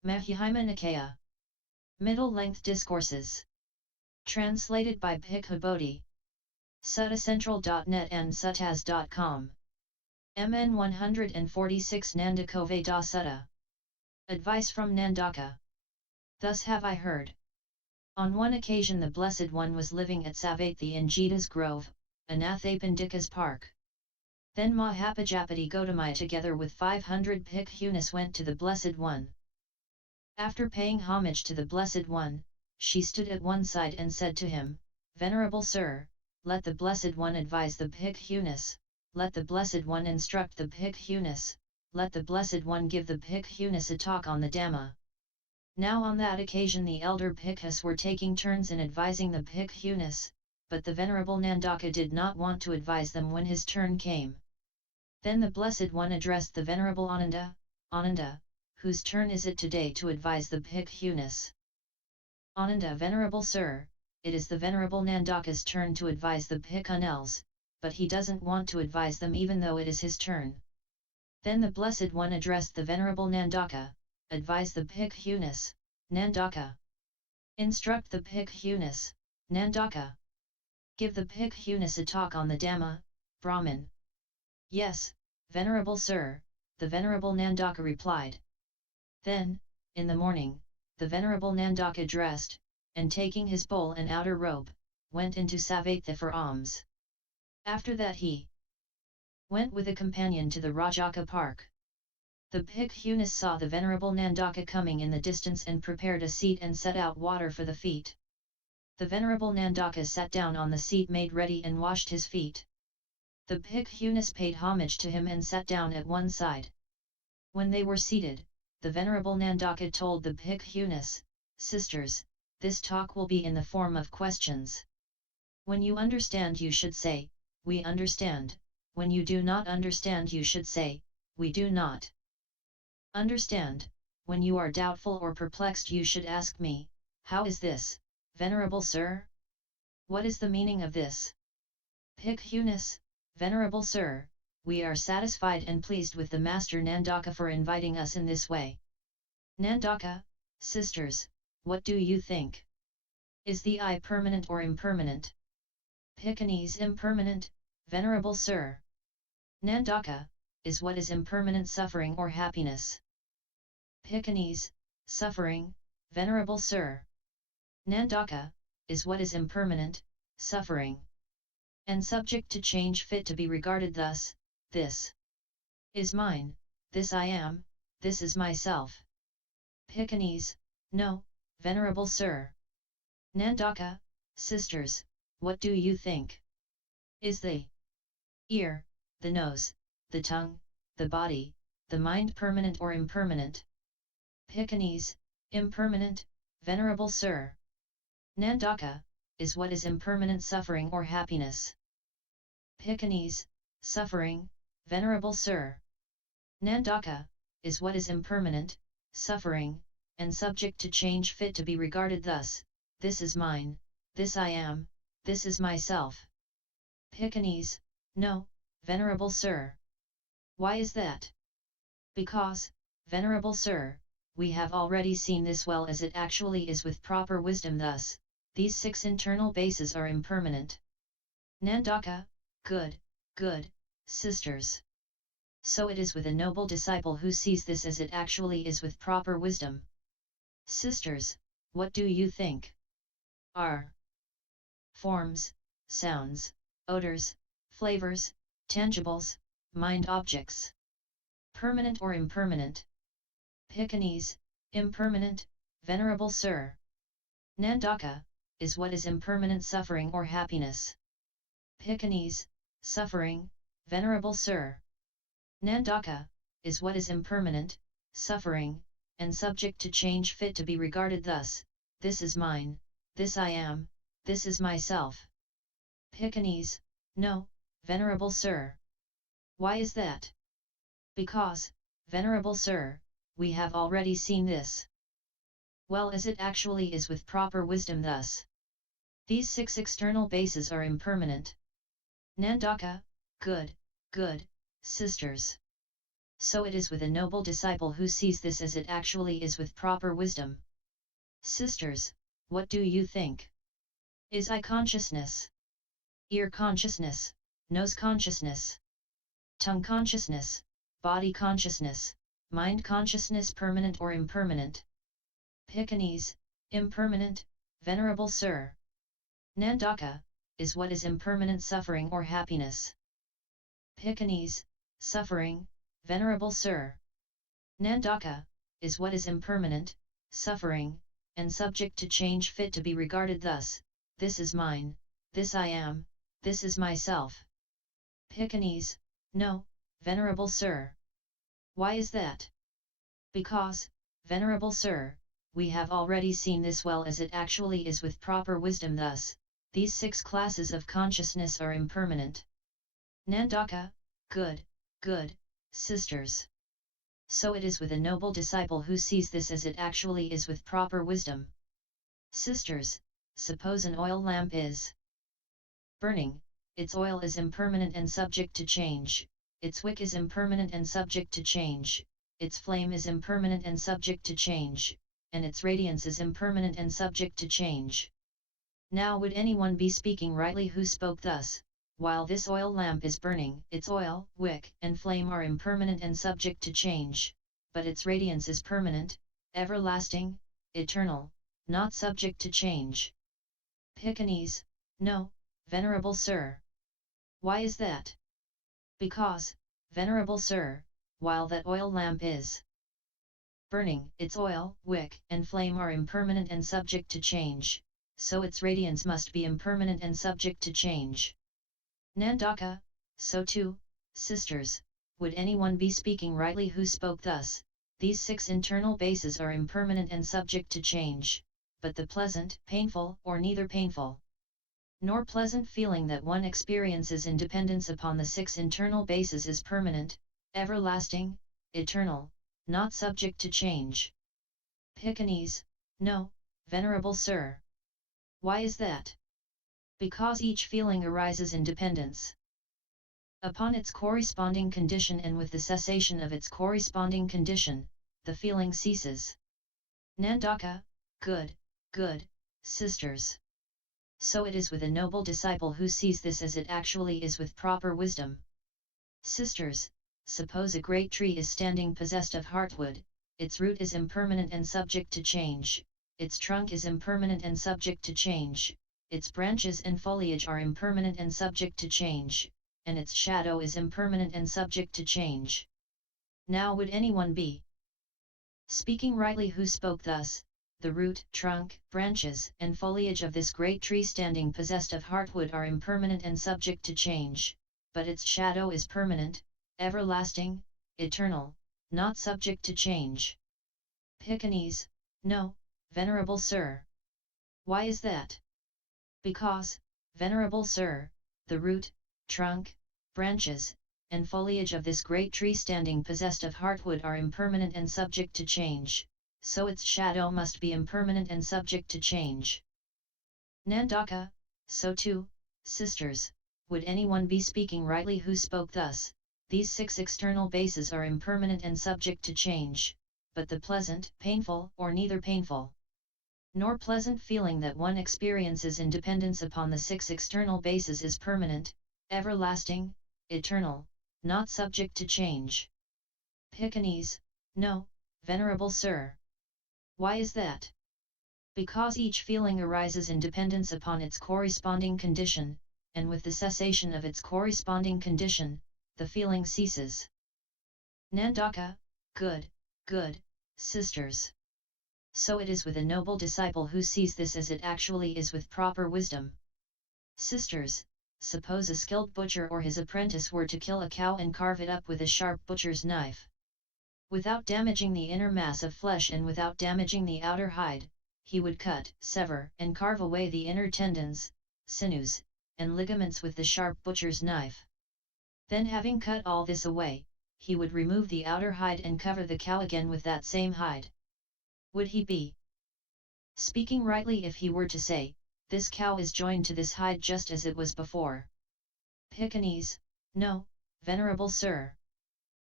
Majjhima Nikaya. Middle-length discourses. Translated by Bhikkhu Bodhi. Suttacentral.net and suttaz.com. MN 146 Nandaka Veda Sutta. Advice from Nandaka. Thus have I heard. On one occasion the Blessed One was living at Savatthi in Jeta's Grove, Anathapindika's park. Then Mahapajapati Gautamaya together with 500 Bhikkhunis went to the Blessed One. After paying homage to the Blessed One, she stood at one side and said to him, Venerable Sir, let the Blessed One advise the Bhikkhunis, let the Blessed One instruct the Bhikkhunis, let the Blessed One give the Bhikkhunis a talk on the Dhamma. Now on that occasion the elder Bhikkhus were taking turns in advising the Bhikkhunis, but the Venerable Nandaka did not want to advise them when his turn came. Then the Blessed One addressed the Venerable Ananda, Ananda, whose turn is it today to advise the Bhikkhunis? Ananda, Venerable Sir, it is the Venerable Nandaka's turn to advise the Bhikkhunis, but he doesn't want to advise them even though it is his turn. Then the Blessed One addressed the Venerable Nandaka, advise the Bhikkhunis, Nandaka. Instruct the Bhikkhunis, Nandaka. Give the Bhikkhunis a talk on the Dhamma, Brahman. Yes, Venerable Sir, the Venerable Nandaka replied. Then, in the morning, the Venerable Nandaka dressed, and taking his bowl and outer robe, went into Savatthi for alms. After that he went with a companion to the Rajaka park. The Bhikkhunis saw the Venerable Nandaka coming in the distance and prepared a seat and set out water for the feet. The Venerable Nandaka sat down on the seat made ready and washed his feet. The Bhikkhunis paid homage to him and sat down at one side. When they were seated, the Venerable Nandaka told the Bhikkhunis, Sisters, this talk will be in the form of questions. When you understand you should say, we understand, when you do not understand you should say, we do not understand, when you are doubtful or perplexed you should ask me, how is this, Venerable Sir? What is the meaning of this? Bhikkhunis, Venerable Sir, we are satisfied and pleased with the Master Nandaka for inviting us in this way. Nandaka, sisters, what do you think? Is the I permanent or impermanent? Bhikkunis impermanent, Venerable Sir. Nandaka, is what is impermanent suffering or happiness? Bhikkunis, suffering, Venerable Sir. Nandaka, is what is impermanent, suffering, and subject to change fit to be regarded thus, this is mine, this I am, this is myself. Bhikkunis, no, Venerable Sir. Nandaka, sisters, what do you think? Is the ear, the nose, the tongue, the body, the mind permanent or impermanent? Bhikkunis, impermanent, Venerable Sir. Nandaka, is what is impermanent suffering or happiness? Bhikkunis, suffering, Venerable Sir. Nandaka, is what is impermanent, suffering, and subject to change fit to be regarded thus, this is mine, this I am, this is myself. Bhikkunis, no, Venerable Sir. Why is that? Because, Venerable Sir, we have already seen this well as it actually is with proper wisdom thus, these 6 internal bases are impermanent. Nandaka, good, good, sisters. So it is with a noble disciple who sees this as it actually is with proper wisdom. Sisters, what do you think? Are forms, sounds, odors, flavors, tangibles, mind objects permanent or impermanent? Bhikkunis, impermanent, Venerable Sir. Nandaka, is what is impermanent suffering or happiness? Bhikkunis, suffering, Venerable Sir. Nandaka, is what is impermanent, suffering, and subject to change fit to be regarded thus, this is mine, this I am, this is myself. Bhikkunis, no, Venerable Sir. Why is that? Because, Venerable Sir, we have already seen this well as it actually is with proper wisdom thus. These 6 external bases are impermanent. Nandaka, good, good, sisters. So it is with a noble disciple who sees this as it actually is with proper wisdom. Sisters, what do you think? Is eye consciousness, ear consciousness, nose consciousness, tongue consciousness, body consciousness, mind consciousness permanent or impermanent? Bhikkunis, impermanent, venerable sir. Nandaka, is what is impermanent suffering or happiness. Bhikkunis, suffering, venerable sir. Nandaka, is what is impermanent, suffering, and subject to change fit to be regarded thus, this is mine, this I am, this is myself. Bhikkunis, no, venerable sir. Why is that? Because, venerable sir, we have already seen this well as it actually is with proper wisdom thus, these 6 classes of consciousness are impermanent. Nandaka, good, sisters. So it is with a noble disciple who sees this as it actually is with proper wisdom. Sisters, suppose an oil lamp is burning, its oil is impermanent and subject to change, its wick is impermanent and subject to change, its flame is impermanent and subject to change, and its radiance is impermanent and subject to change. Now would anyone be speaking rightly who spoke thus, while this oil lamp is burning, its oil, wick, and flame are impermanent and subject to change, but its radiance is permanent, everlasting, eternal, not subject to change. Bhikkunis, no, venerable sir. Why is that? Because, venerable sir, while that oil lamp is burning, its oil, wick, and flame are impermanent and subject to change, so its radiance must be impermanent and subject to change. Nandaka, so too, sisters, would anyone be speaking rightly who spoke thus, these 6 internal bases are impermanent and subject to change, but the pleasant, painful, or neither painful nor pleasant feeling that one experiences in dependence upon the 6 internal bases is permanent, everlasting, eternal, not subject to change. Bhikkunis, no, venerable sir. Why is that? Because each feeling arises in dependence upon its corresponding condition, and with the cessation of its corresponding condition, the feeling ceases. Nandaka, good, sisters. So it is with a noble disciple who sees this as it actually is with proper wisdom. Sisters, suppose a great tree is standing possessed of heartwood, its root is impermanent and subject to change, its trunk is impermanent and subject to change, its branches and foliage are impermanent and subject to change, and its shadow is impermanent and subject to change. Now would anyone be speaking rightly who spoke thus, the root, trunk, branches, and foliage of this great tree standing possessed of heartwood are impermanent and subject to change, but its shadow is permanent, everlasting, eternal, not subject to change. Bhikkunis, no, venerable sir. Why is that? Because, venerable sir, the root, trunk, branches, and foliage of this great tree standing possessed of heartwood are impermanent and subject to change, so its shadow must be impermanent and subject to change. Nandaka, so too, sisters, would anyone be speaking rightly who spoke thus, these 6 external bases are impermanent and subject to change, but the pleasant, painful, or neither painful nor pleasant feeling that one experiences in dependence upon the 6 external bases is permanent, everlasting, eternal, not subject to change. Bhikkunis, no, venerable sir. Why is that? Because each feeling arises in dependence upon its corresponding condition, and with the cessation of its corresponding condition, the feeling ceases. Nandaka, good, sisters. So it is with a noble disciple who sees this as it actually is with proper wisdom. Sisters, suppose a skilled butcher or his apprentice were to kill a cow and carve it up with a sharp butcher's knife. Without damaging the inner mass of flesh and without damaging the outer hide, he would cut, sever, and carve away the inner tendons, sinews, and ligaments with the sharp butcher's knife. Then, having cut all this away, he would remove the outer hide and cover the cow again with that same hide. Would he be speaking rightly if he were to say, this cow is joined to this hide just as it was before? Bhikkunis, no, venerable sir.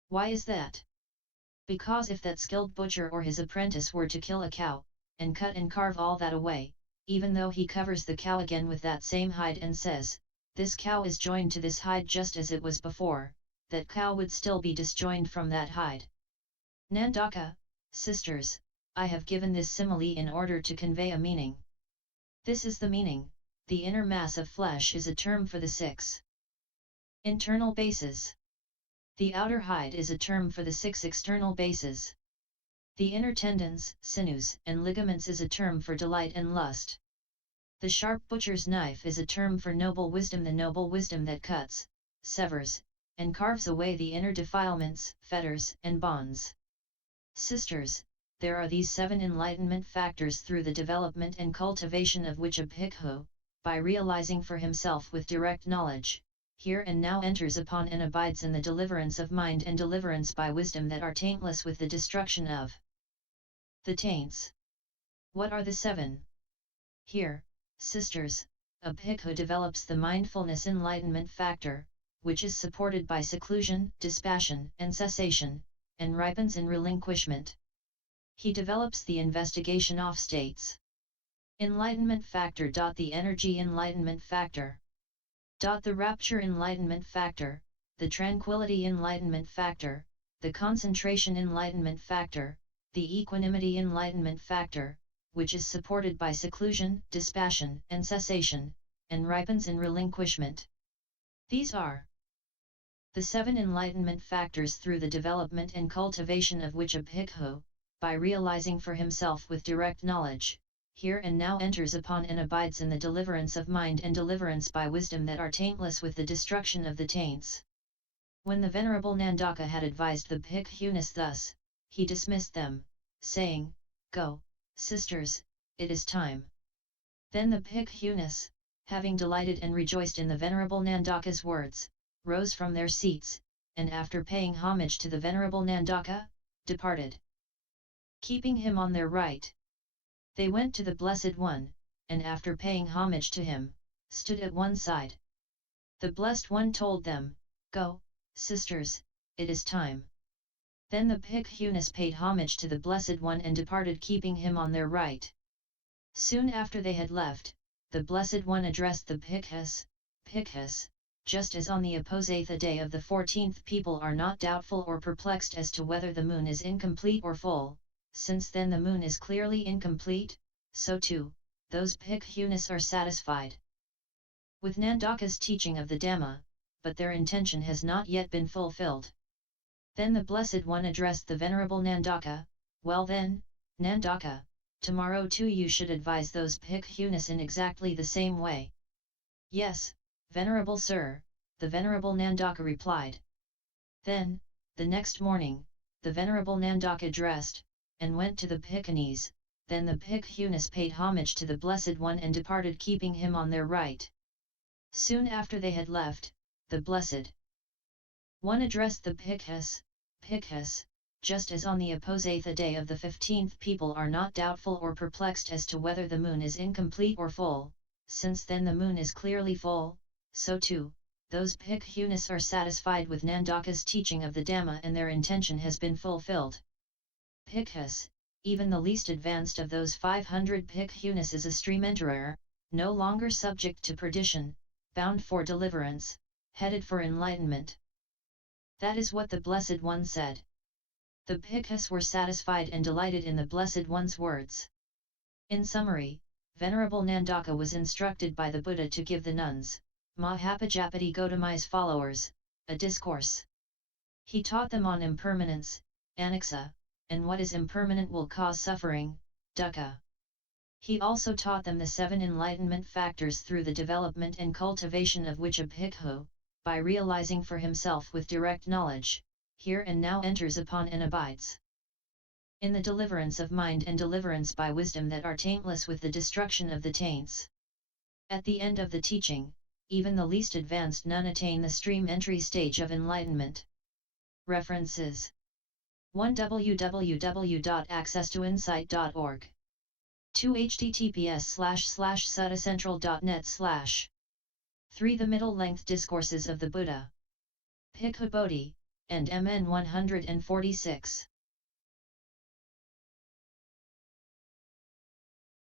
Why is that? Because if that skilled butcher or his apprentice were to kill a cow, and cut and carve all that away, even though he covers the cow again with that same hide and says, this cow is joined to this hide just as it was before, that cow would still be disjoined from that hide. Nandaka, sisters, I have given this simile in order to convey a meaning. This is the meaning: the inner mass of flesh is a term for the 6 internal bases. The outer hide is a term for the 6 external bases. The inner tendons, sinews, and ligaments is a term for delight and lust. The sharp butcher's knife is a term for noble wisdom, the noble wisdom that cuts, severs, and carves away the inner defilements, fetters, and bonds. Sisters, there are these 7 enlightenment factors through the development and cultivation of which a bhikkhu, by realizing for himself with direct knowledge, here and now enters upon and abides in the deliverance of mind and deliverance by wisdom that are taintless with the destruction of the taints. What are the 7? Here, sisters, a bhikkhu develops the mindfulness enlightenment factor, which is supported by seclusion, dispassion, and cessation, and ripens in relinquishment. He develops the investigation of states. Enlightenment factor. The energy enlightenment factor. The rapture enlightenment factor, the tranquility enlightenment factor, the concentration enlightenment factor, the equanimity enlightenment factor, which is supported by seclusion, dispassion, and cessation, and ripens in relinquishment. These are the 7 enlightenment factors through the development and cultivation of which a bhikkhu, by realizing for himself with direct knowledge, here and now enters upon and abides in the deliverance of mind and deliverance by wisdom that are taintless with the destruction of the taints. When the venerable Nandaka had advised the Bhikkhunis thus, he dismissed them, saying, Go, sisters, it is time. Then the Bhikkhunis, having delighted and rejoiced in the venerable Nandaka's words, rose from their seats, and after paying homage to the venerable Nandaka, departed. Keeping him on their right, they went to the Blessed One, and after paying homage to him, stood at one side. The Blessed One told them, Go, sisters, it is time. Then the Bhikkhunis paid homage to the Blessed One and departed, keeping him on their right. Soon after they had left, the Blessed One addressed the Bhikkhus, Bhikkhus, just as on the Apposatha day of the 14th people are not doubtful or perplexed as to whether the moon is incomplete or full, since then the moon is clearly incomplete, so too, those Bhikkhunis are satisfied with Nandaka's teaching of the Dhamma, but their intention has not yet been fulfilled. Then the Blessed One addressed the Venerable Nandaka, Well then, Nandaka, tomorrow too you should advise those Bhikkhunis in exactly the same way. Yes, Venerable Sir, the Venerable Nandaka replied. Then, the next morning, the Venerable Nandaka dressed, and went to the Bhikkunis. Then the Bhikkhunis paid homage to the Blessed One and departed, keeping him on their right. Soon after they had left, the Blessed One addressed the Bhikkhus, Bhikkhus, just as on the Apposatha day of the 15th people are not doubtful or perplexed as to whether the moon is incomplete or full, since then the moon is clearly full, so too, those Bhikkhunis are satisfied with Nandaka's teaching of the Dhamma and their intention has been fulfilled. Bhikkhus, even the least advanced of those 500 Bhikkhunis is a stream enterer, no longer subject to perdition, bound for deliverance, headed for enlightenment. That is what the Blessed One said. The Bhikkhus were satisfied and delighted in the Blessed One's words. In summary, Venerable Nandaka was instructed by the Buddha to give the nuns, Mahapajapati Gotami's followers, a discourse. He taught them on impermanence, anicca, and what is impermanent will cause suffering, dukkha. He also taught them the 7 enlightenment factors through the development and cultivation of which a bhikkhu, by realizing for himself with direct knowledge, here and now enters upon and abides in the deliverance of mind and deliverance by wisdom that are taintless with the destruction of the taints. At the end of the teaching, even the least advanced none attain the stream entry stage of enlightenment. References 1. www.accesstoinsight.org 2. https://suttacentral.net/ 3. The Middle Length Discourses of the Buddha. Bhikkhu Bodhi, and MN 146.